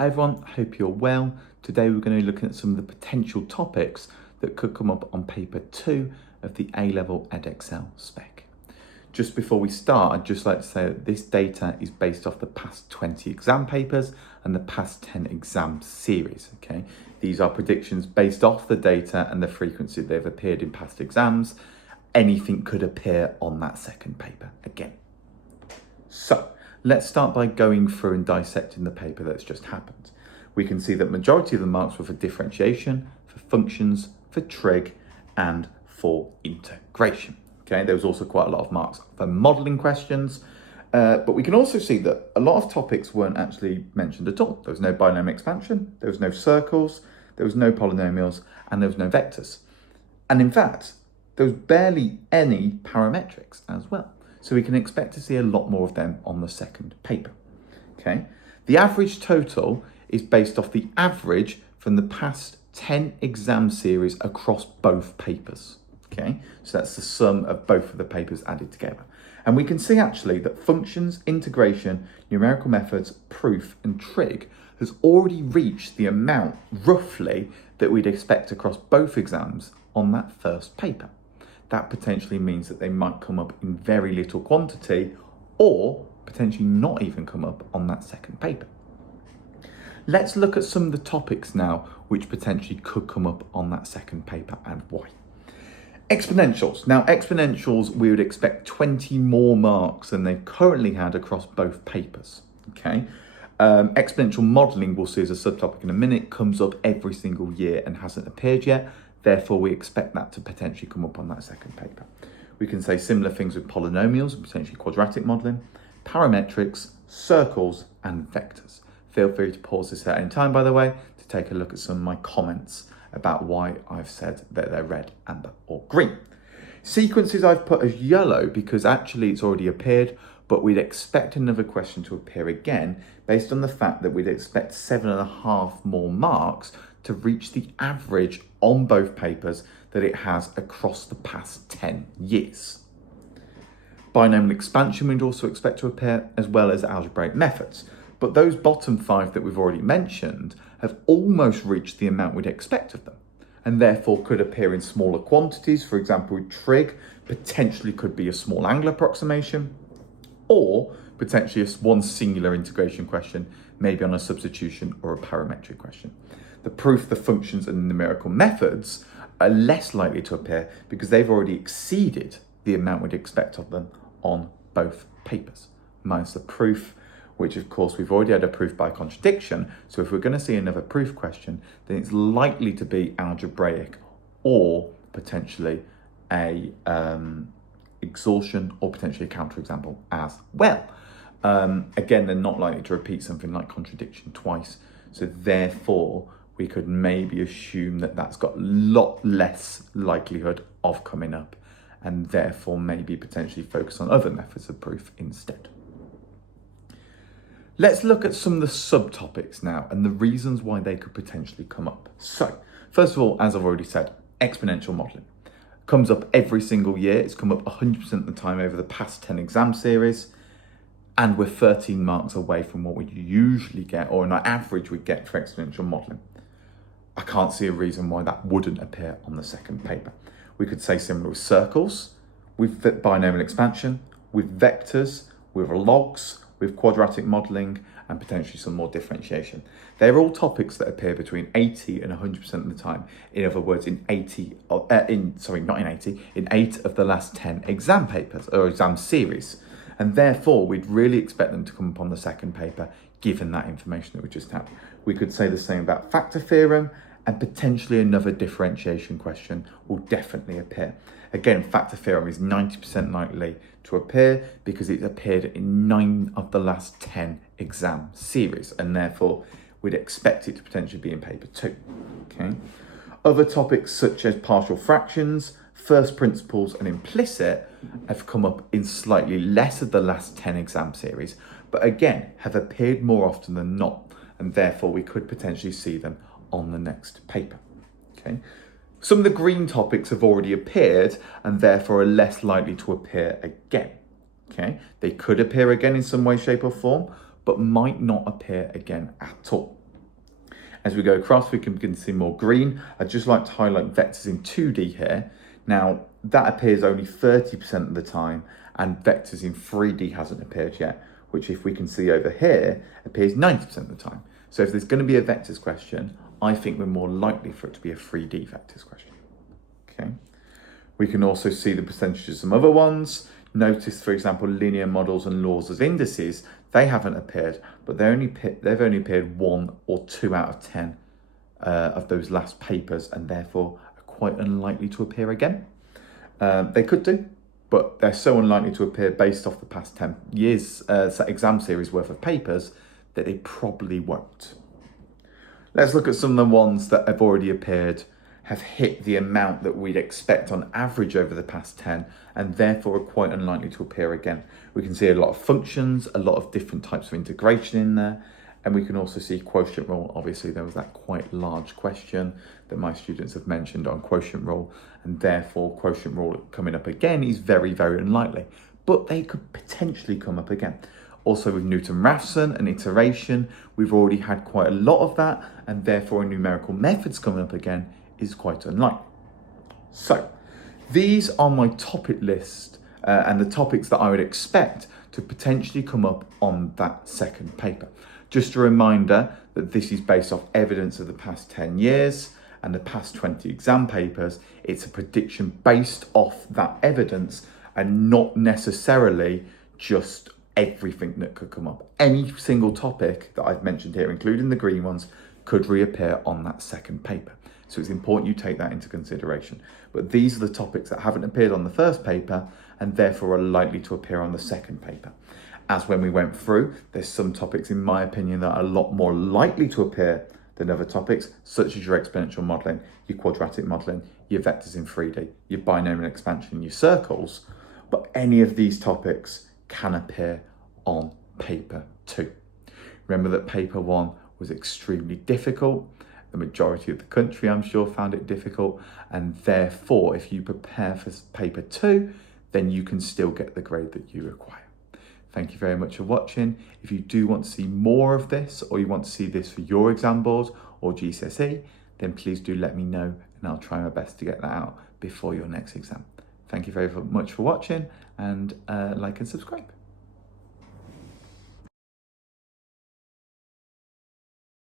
Hi everyone, hope you're well. Today we're going to be looking at some of the potential topics that could come up on paper 2 of the A-Level Edexcel spec. Just before we start, I'd just like to say that this data is based off the past 20 exam papers and the past 10 exam series, okay? These are predictions based off the data and the frequency they've appeared in past exams. Anything could appear on that second paper again. So, let's start by going through and dissecting the paper that's just happened. We can see that majority of the marks were for differentiation, for functions, for trig, and for integration. Okay, there was also quite a lot of marks for modelling questions, but we can also see that a lot of topics weren't actually mentioned at all. There was no binomial expansion, there was no circles, there was no polynomials, and there was no vectors. And in fact, there was barely any parametrics as well. So we can expect to see a lot more of them on the second paper, okay? The average total is based off the average from the past 10 exam series across both papers, okay? So that's the sum of both of the papers added together. And we can see actually that functions, integration, numerical methods, proof, and trig has already reached the amount, roughly, that we'd expect across both exams on that first paper. That potentially means that they might come up in very little quantity or potentially not even come up on that second paper. Let's look at some of the topics now which potentially could come up on that second paper and why. Exponentials. Now, exponentials, we would expect 20 more marks than they've currently had across both papers, okay? Exponential modelling, we'll see as a subtopic in a minute, comes up every single year and hasn't appeared yet. Therefore, we expect that to potentially come up on that second paper. We can say similar things with polynomials and potentially quadratic modelling, parametrics, circles, and vectors. Feel free to pause this at any time, by the way, to take a look at some of my comments about why I've said that they're red, amber, or green. Sequences I've put as yellow because actually it's already appeared, but we'd expect another question to appear again based on the fact that we'd expect 7.5 more marks to reach the average on both papers that it has across the past 10 years. Binomial expansion we'd also expect to appear, as well as algebraic methods. But those bottom 5 that we've already mentioned have almost reached the amount we'd expect of them, and therefore could appear in smaller quantities. For example, with trig, potentially could be a small angle approximation, or potentially one singular integration question, maybe on a substitution or a parametric question. The proof, the functions, and the numerical methods are less likely to appear because they've already exceeded the amount we'd expect of them on both papers, minus the proof, which of course we've already had a proof by contradiction. So if we're going to see another proof question, then it's likely to be algebraic or potentially a exhaustion or potentially a counterexample as well. Again, they're not likely to repeat something like contradiction twice. So therefore, we could maybe assume that that's got a lot less likelihood of coming up, and therefore maybe potentially focus on other methods of proof instead. Let's look at some of the subtopics now and the reasons why they could potentially come up. So, first of all, as I've already said, exponential modelling comes up every single year. It's come up 100% of the time over the past 10 exam series, and we're 13 marks away from what we usually get, or on average we get for exponential modelling. I can't see a reason why that wouldn't appear on the second paper. We could say similar with circles, with binomial expansion, with vectors, with logs, with quadratic modelling, and potentially some more differentiation. They're all topics that appear between 80 and 100% of the time. In other words, in 8 of the last 10 exam papers or exam series. And therefore, we'd really expect them to come up on the second paper, given that information that we just had. We could say the same about factor theorem, and potentially another differentiation question will definitely appear. Again, factor theorem is 90% likely to appear because it appeared in 9 of the last 10 exam series, and therefore we'd expect it to potentially be in paper 2. Okay. Other topics such as partial fractions, first principles, and implicit have come up in slightly less of the last 10 exam series, but again have appeared more often than not, and therefore we could potentially see them on the next paper. Okay. Some of the green topics have already appeared and therefore are less likely to appear again. Okay. They could appear again in some way, shape, or form, but might not appear again at all. As we go across, we can begin to see more green. I'd just like to highlight vectors in 2D here. Now, that appears only 30% of the time, and vectors in 3D hasn't appeared yet, which if we can see over here, appears 90% of the time. So if there's going to be a vectors question, I think we're more likely for it to be a 3D vectors question. Okay. We can also see the percentages of some other ones. Notice, for example, linear models and laws of indices, they haven't appeared, but they've only appeared 1 or 2 out of 10 of those last papers, and therefore are quite unlikely to appear again. They could do, but they're so unlikely to appear based off the past 10 years exam series worth of papers that they probably won't. Let's look at some of the ones that have already appeared, have hit the amount that we'd expect on average over the past 10, and therefore are quite unlikely to appear again. We can see a lot of functions, a lot of different types of integration in there, and we can also see quotient rule. Obviously, there was that quite large question that my students have mentioned on quotient rule, and therefore quotient rule coming up again is very, very unlikely, but they could potentially come up again. Also with Newton-Raphson and iteration, we've already had quite a lot of that, and therefore numerical methods coming up again is quite unlikely. So these are my topic list and the topics that I would expect to potentially come up on that second paper. Just a reminder that this is based off evidence of the past 10 years and the past 20 exam papers. It's a prediction based off that evidence and not necessarily just everything that could come up. Any single topic that I've mentioned here, including the green ones, could reappear on that second paper. So it's important you take that into consideration. But these are the topics that haven't appeared on the first paper and therefore are likely to appear on the second paper. As when we went through, there's some topics, in my opinion, that are a lot more likely to appear than other topics, such as your exponential modelling, your quadratic modelling, your vectors in 3D, your binomial expansion, your circles. But any of these topics can appear on paper 2. Remember that paper 1 was extremely difficult. The majority of the country, I'm sure, found it difficult, and therefore if you prepare for paper 2, then you can still get the grade that you require. Thank you very much for watching. If you do want to see more of this, or you want to see this for your exam board or GCSE, then please do let me know, and I'll try my best to get that out before your next exam. Thank you very much for watching, and like and subscribe.